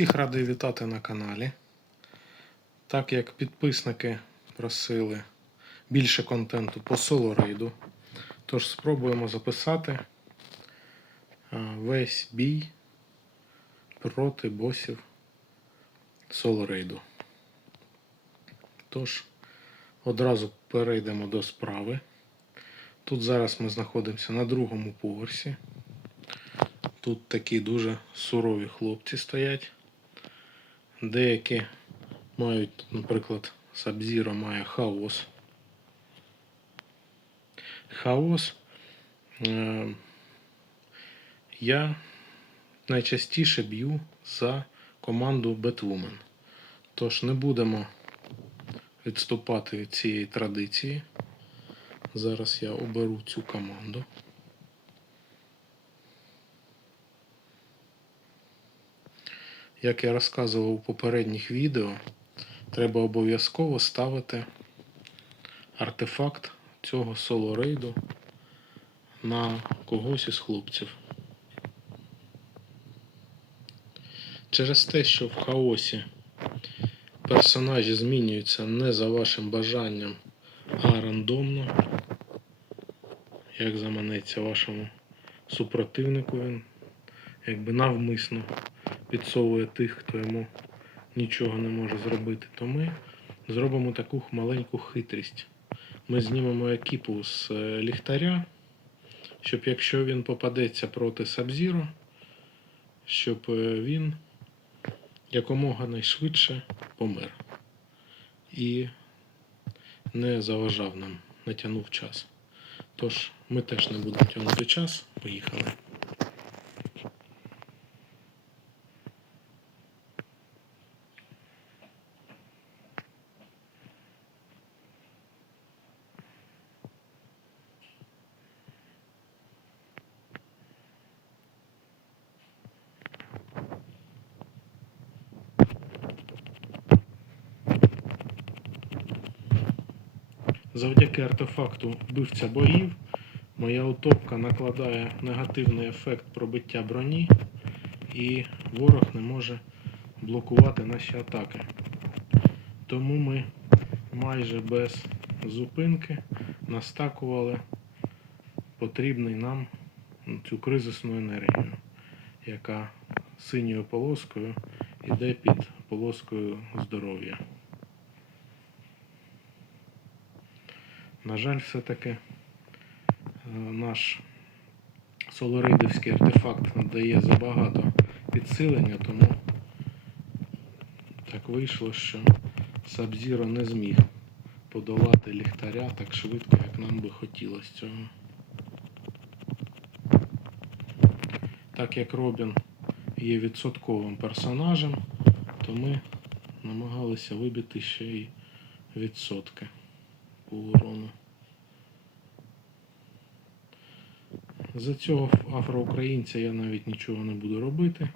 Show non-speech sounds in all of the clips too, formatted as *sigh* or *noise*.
Всіх радий вітати на каналі. Так як підписники просили більше контенту по соло-рейду, тож спробуємо записати весь бій проти босів соло-рейду. Тож, одразу перейдемо до справи. Тут зараз ми знаходимося на другому поверсі. Тут такі дуже сурові хлопці стоять. Деякі мають, наприклад, Сабзіро має хаос. Хаос. Е, я найчастіше б'ю за команду Batwoman. Тож не будемо відступати від цієї традиції. Зараз я оберу цю команду. Як я розказував у попередніх відео, треба обов'язково ставити артефакт цього соло-рейду на когось із хлопців. Через те, що в хаосі персонажі змінюються не за вашим бажанням, а рандомно, як заманеться вашому супротивнику, він якби навмисно підсовує тих, хто йому нічого не може зробити, то ми зробимо таку маленьку хитрість. Ми знімемо екіпу з е, ліхтаря, щоб якщо він попадеться проти Сабзіро, щоб е, він якомога найшвидше помер і не заважав нам, не тягнув час. Тож ми теж не будемо тягнути час. Поїхали. Завдяки артефакту вбивця боїв моя утопка накладає негативний ефект пробиття броні, і ворог не може блокувати наші атаки. Тому ми майже без зупинки настакували потрібний нам цю кризисну енергію, яка синьою полоскою йде під полоскою здоров'я. На жаль, все-таки е, наш солоридівський артефакт надає забагато підсилення, тому так вийшло, що Сабзіро не зміг подолати ліхтаря так швидко, як нам би хотілося цього. Так як Робін є відсотковим персонажем, то ми намагалися вибити ще й відсотки урону. За цього афроукраїнця я навіть нічого не буду робити.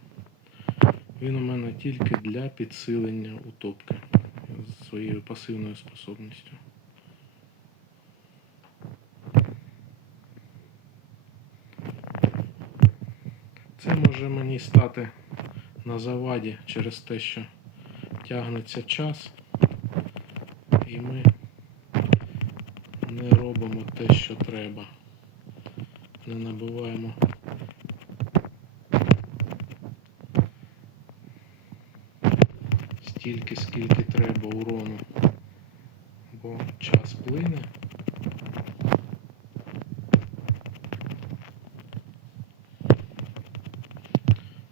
Він у мене тільки для підсилення утопки з своєю пасивною способністю. Це може мені стати на заваді через те, що тягнеться час, і ми не робимо те, що треба. Не набиваємо. Стільки, скільки треба урону, бо час плине.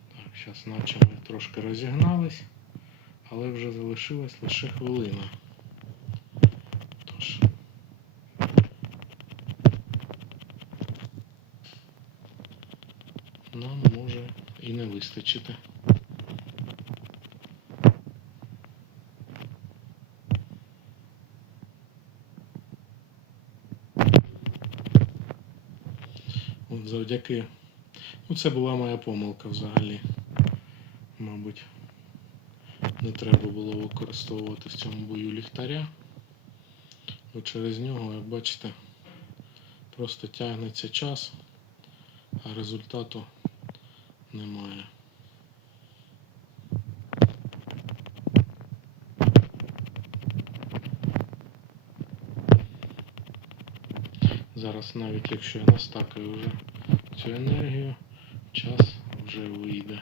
Так, зараз наче ми трошки розігнались, але вже залишилась лише хвилина. Тож. нам може і не вистачити. От завдяки. Ну, це була моя помилка взагалі. Мабуть, не треба було використовувати в цьому бою ліхтаря. Бо через нього, як бачите, просто тягнеться час, а результату немає. Зараз навіть якщо я настакаю вже цю енергію, час вже вийде.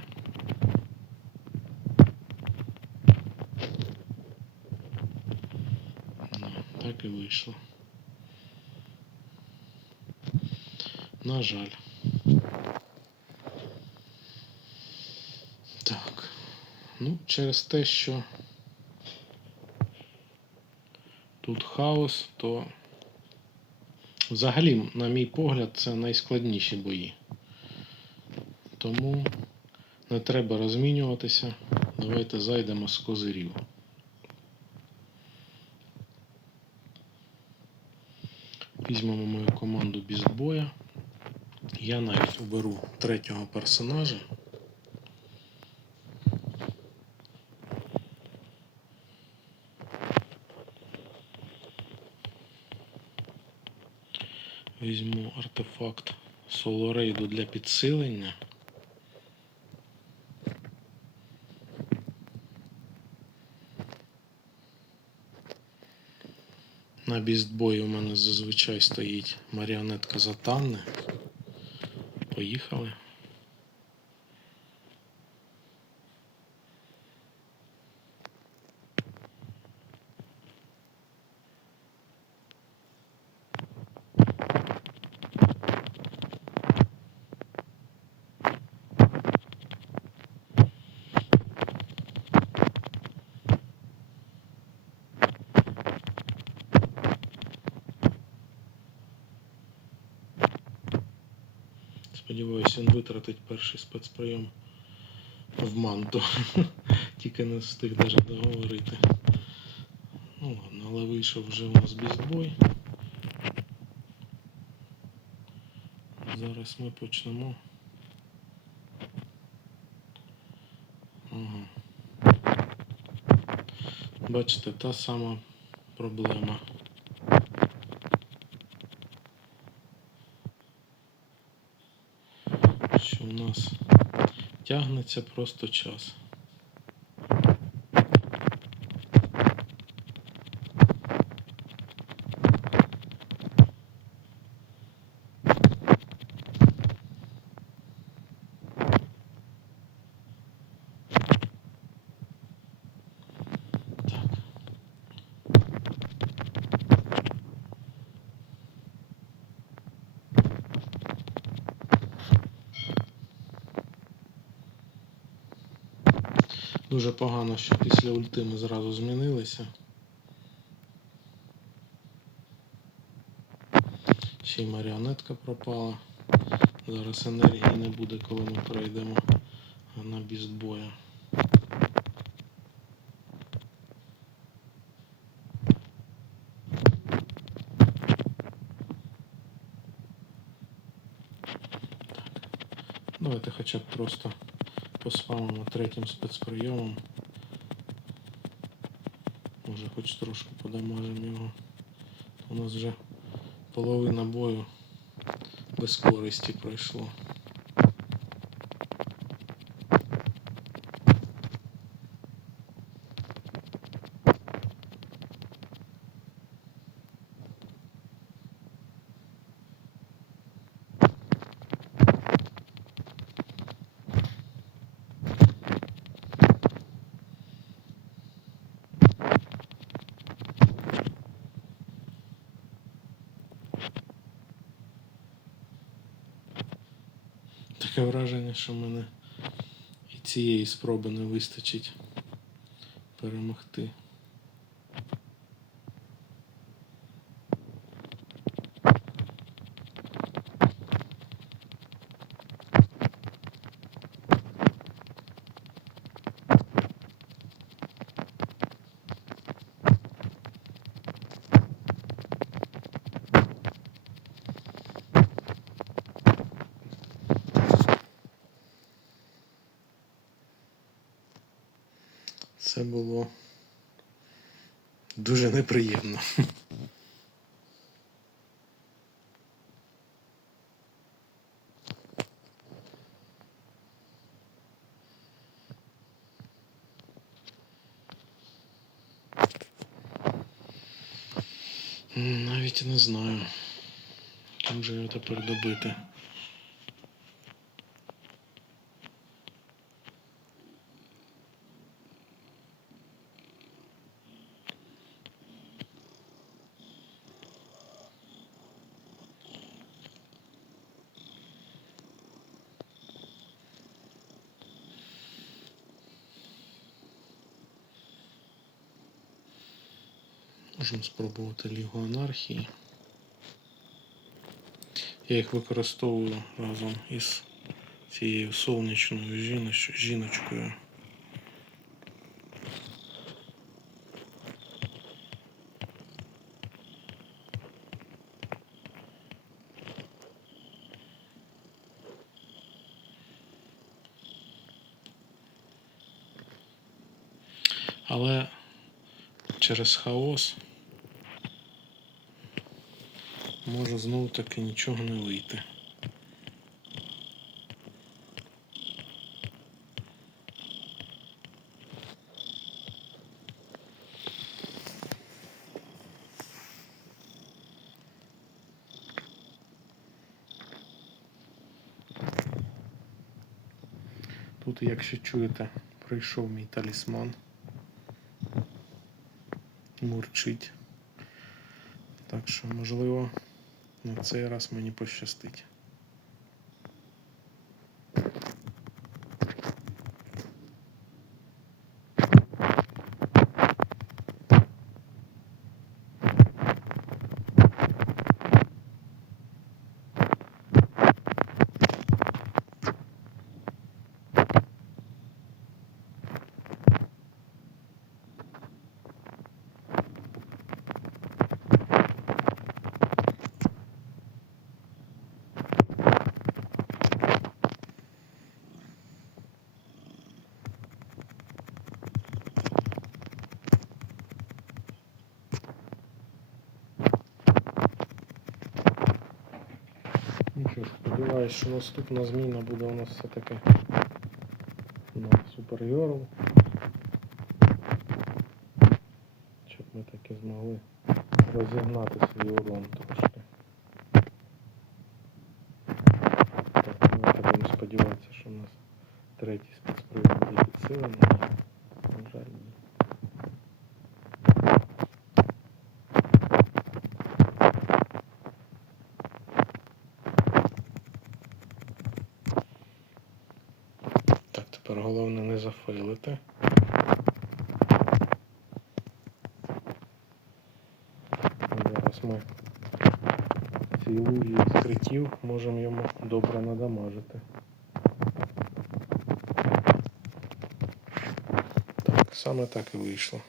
Ну, так і вийшло. На жаль. Ну, через те, що тут хаос, то взагалі, на мій погляд, це найскладніші бої. Тому не треба розмінюватися. Давайте зайдемо з козирів. Візьмемо мою команду бізбоя. Я навіть оберу третього персонажа. Артефакт солорейду для підсилення. На бістбої у мене зазвичай стоїть маріонетка Затанни. Поїхали. Сподіваюся, він витратить перший спецприйом в манту. *laughs* Тільки не встиг навіть договорити. Ну ладно, але вийшов вже у нас бістбой. Зараз ми почнемо. Ага. Бачите, та сама проблема. що у нас тягнеться просто час. Так. Дуже погано, що після ульти ми зразу змінилися. Ще й маріонетка пропала. Зараз енергії не буде, коли ми перейдемо на бістбоя. Давайте хоча б просто поспамимо третім спецприйомом. Може хоч трошки подамажимо його. У нас вже половина бою без користі пройшло. Таке враження, що мене і цієї спроби не вистачить перемогти. Це було дуже неприємно. Навіть не знаю. Чим же його тепер добити? Можна спробувати Лігу анархії. Я їх використовую разом із цією сонячною жіноч- жіночкою. Але через хаос може знову таки нічого не вийти. Тут, якщо чуєте, прийшов мій талісман. Мурчить. Так що, можливо, на цей раз мені пощастить. Ну що ж, сподіваюсь, що наступна зміна буде у нас все-таки на Superior. Щоб ми таки змогли розігнати свій урон трошки. Так, давайте будемо сподіватися, що у нас третій спецпривід буде підсилений. На жаль, ні. Так, тепер головне не зафейлити. Зараз ми ці лужі скриттів можемо йому добре надамажити. Так, саме так і вийшло.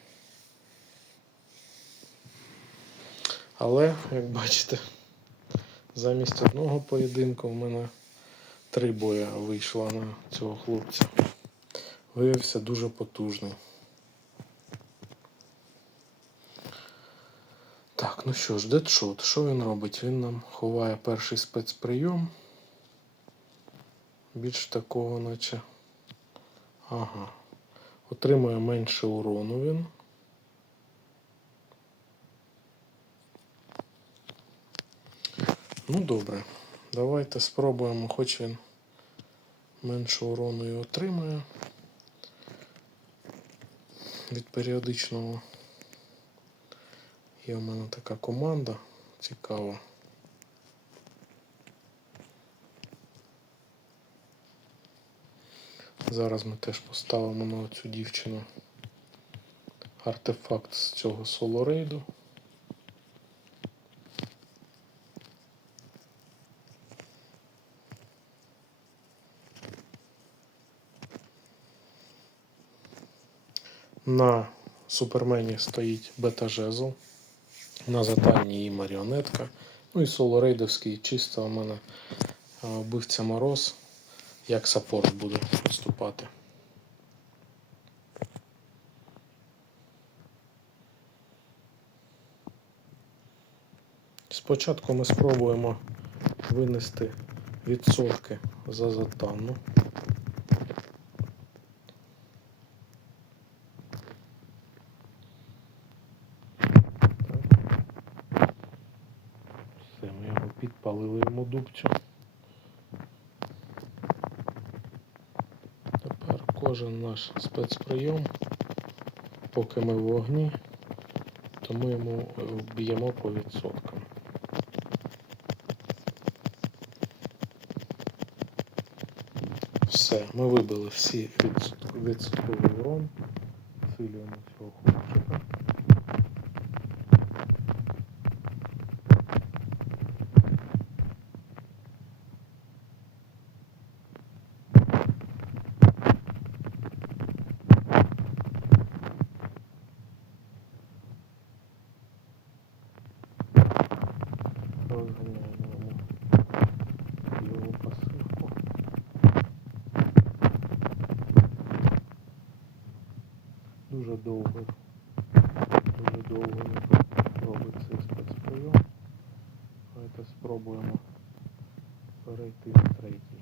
Але, як бачите, замість одного поєдинку в мене три боя вийшло на цього хлопця. Виявився дуже потужний. Так, ну що ж, дедшот, що він робить? Він нам ховає перший спецприйом. Більш такого, наче. Ага. Отримує менше урону він. Ну добре. Давайте спробуємо, хоч він менше урону і отримає від періодичного. Є у мене така команда цікава. Зараз ми теж поставимо на цю дівчину артефакт з цього солорейду. На супермені стоїть бета-жезл. На заданні її маріонетка. Ну і солорейдовський чисто у мене вбивця мороз, як саппорт буде виступати. Спочатку ми спробуємо винести відсотки за затанну. Все, ми його підпалили йому дубцю. Тепер кожен наш спецприйом, поки ми в вогні, то ми йому б'ємо по відсоткам. Все, ми вибили всі відсот- відсотковий урон. Силюємо цього хлопчика. Розганяємо йому його пасивку. Дуже довго, дуже довго він робить цей спецприйом. Давайте спробуємо перейти на третій.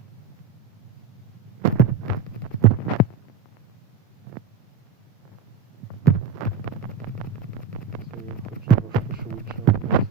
Це він хоче трошки швидше наносить.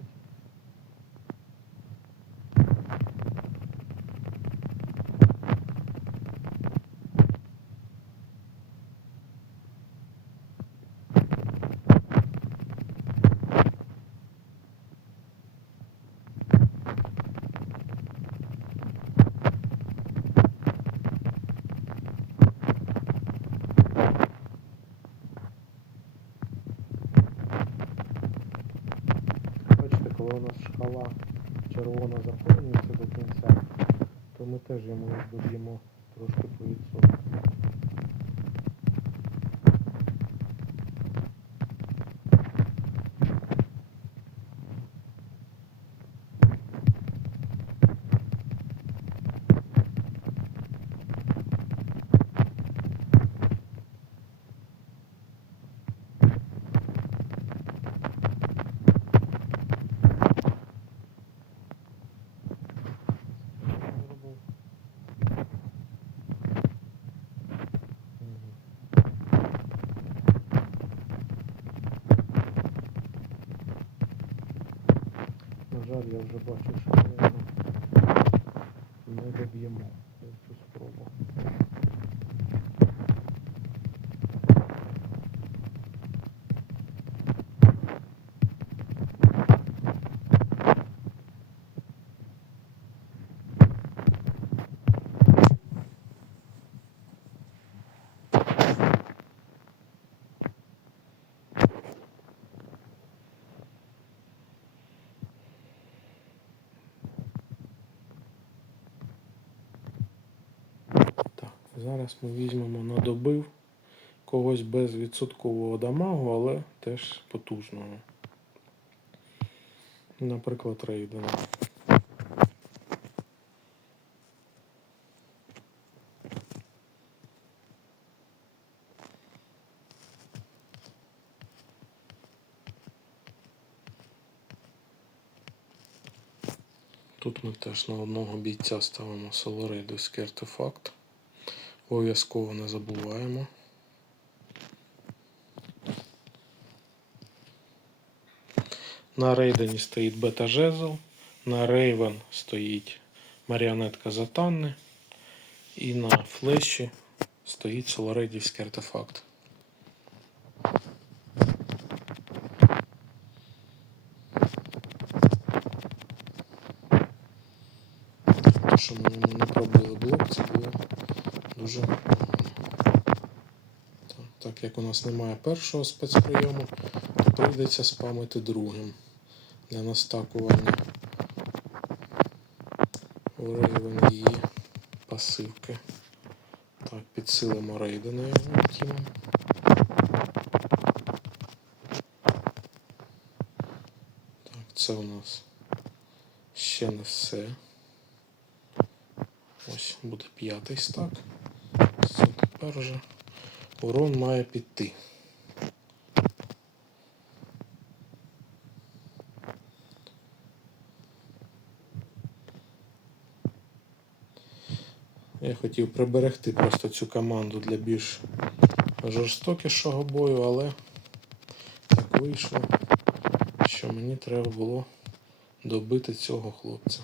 Бачите, коли у нас шкала червона заповнюється до кінця, то ми теж йому доб'ємо трошки по відсотку. Я вже бачу, що ми його не доб'ємо за цю спробу. Так, зараз ми візьмемо на добив когось без відсоткового дамагу, але теж потужного. Наприклад, Рейдена. Тут ми теж на одного бійця ставимо солорейдовський артефакт. Обов'язково не забуваємо. На рейдені стоїть бета-жезл, на рейвен стоїть маріонетка Затанни, і на флеші стоїть солорейдівський артефакт. Те, що ми йому не пробили блок, це було дуже погано. Так, так як у нас немає першого спецприйому, то прийдеться спамити другим для настакування Рейвен її пасивки. Так, підсилимо Рейдена його тімом. Так, це у нас ще не все. Ось буде п'ятий стак. Все, тепер вже урон має піти. Я хотів приберегти просто цю команду для більш жорстокішого бою, але так вийшло, що мені треба було добити цього хлопця.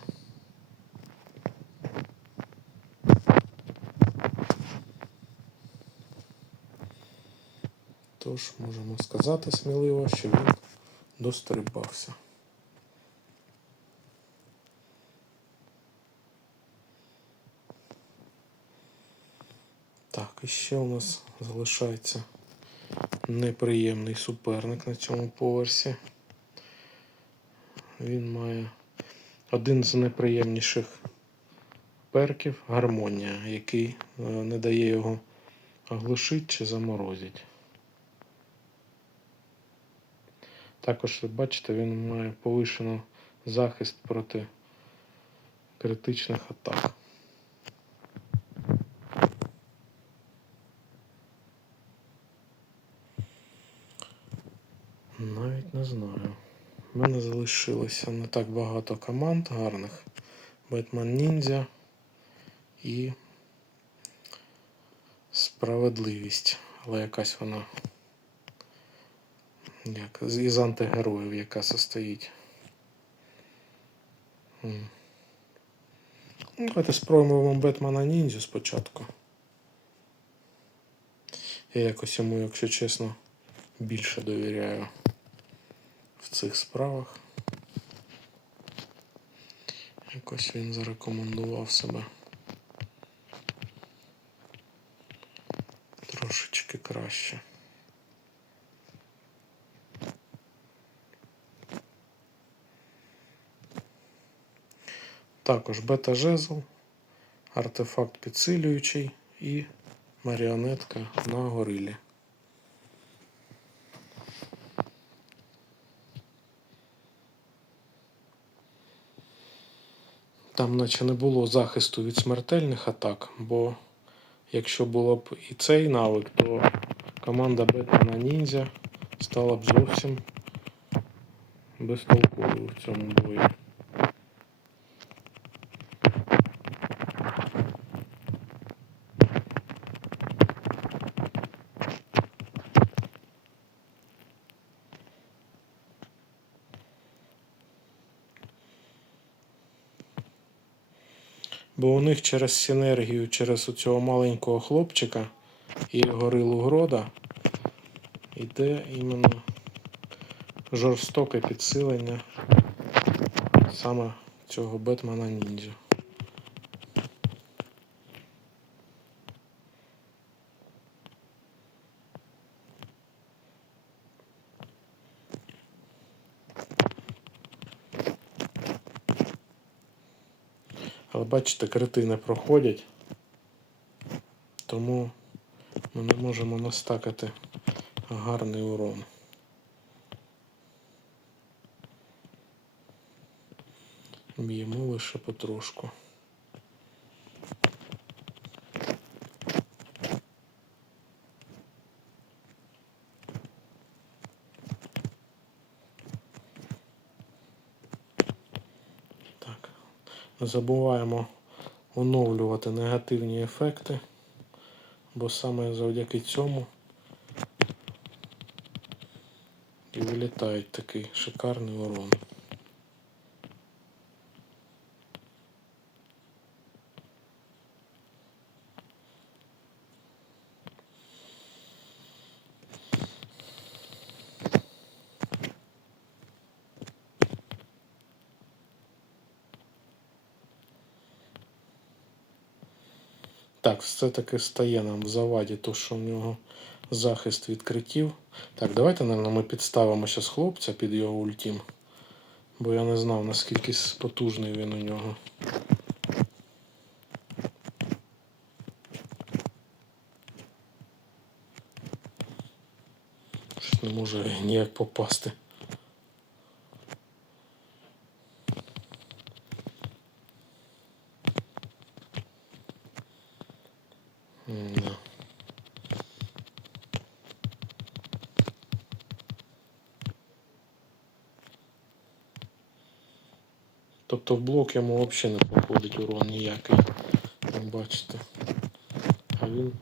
Тож можемо сказати сміливо, що він дострибався. Так, і ще у нас залишається неприємний суперник на цьому поверсі. Він має один з найприємніших перків гармонія, який е, не дає його оглушити чи заморозити. Також, ви бачите, він має повишений захист проти критичних атак. Навіть не знаю. У мене залишилося не так багато команд гарних. Бетмен Ніндзя і справедливість. Але якась вона як, із антигероїв, яка состоїть. Ну, Давайте спробуємо вам Бетмена Ніндзю спочатку. Я якось йому, якщо чесно, більше довіряю в цих справах. Якось він зарекомендував себе трошечки краще. Також бета-жезл, артефакт підсилюючий і маріонетка на горилі. Там наче не було захисту від смертельних атак, бо якщо було б і цей навик, то команда Бетмена Ніндзя стала б зовсім безтолковою в цьому бою. Бо у них через синергію, через цього маленького хлопчика і горилу грода йде іменно жорстоке підсилення саме цього Бетмена ніндзю. Але бачите, критини проходять, тому ми не можемо настакати гарний урон. Б'ємо лише потрошку. Забуваємо оновлювати негативні ефекти, бо саме завдяки цьому і вилітають такий шикарний урон. Так, все-таки стає нам в заваді, то що в нього захист відкриттів. Так, давайте, наверное, ми підставимо зараз хлопця під його ультім. Бо я не знав, наскільки потужний він у нього. Щось не може ніяк попасти. Тобто в блок йому взагалі не проходить урон ніякий. Як бачите. А він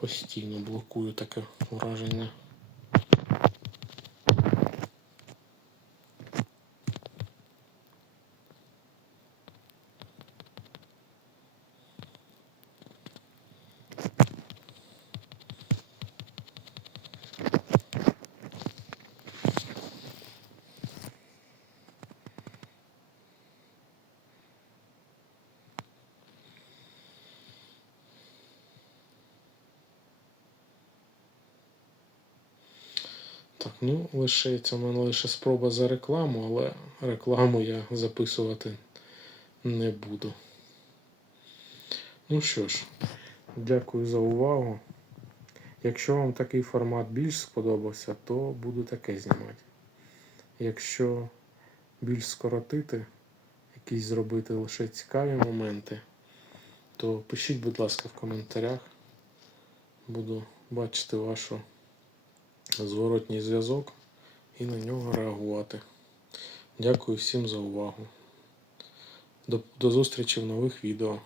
постійно блокує таке враження. Так, ну, лишається в мене лише спроба за рекламу, але рекламу я записувати не буду. Ну що ж, дякую за увагу. Якщо вам такий формат більш сподобався, то буду таке знімати. Якщо більш скоротити, якісь зробити лише цікаві моменти, то пишіть, будь ласка, в коментарях. Буду бачити вашу зворотній зв'язок і на нього реагувати. Дякую всім за увагу. До, до зустрічі в нових відео.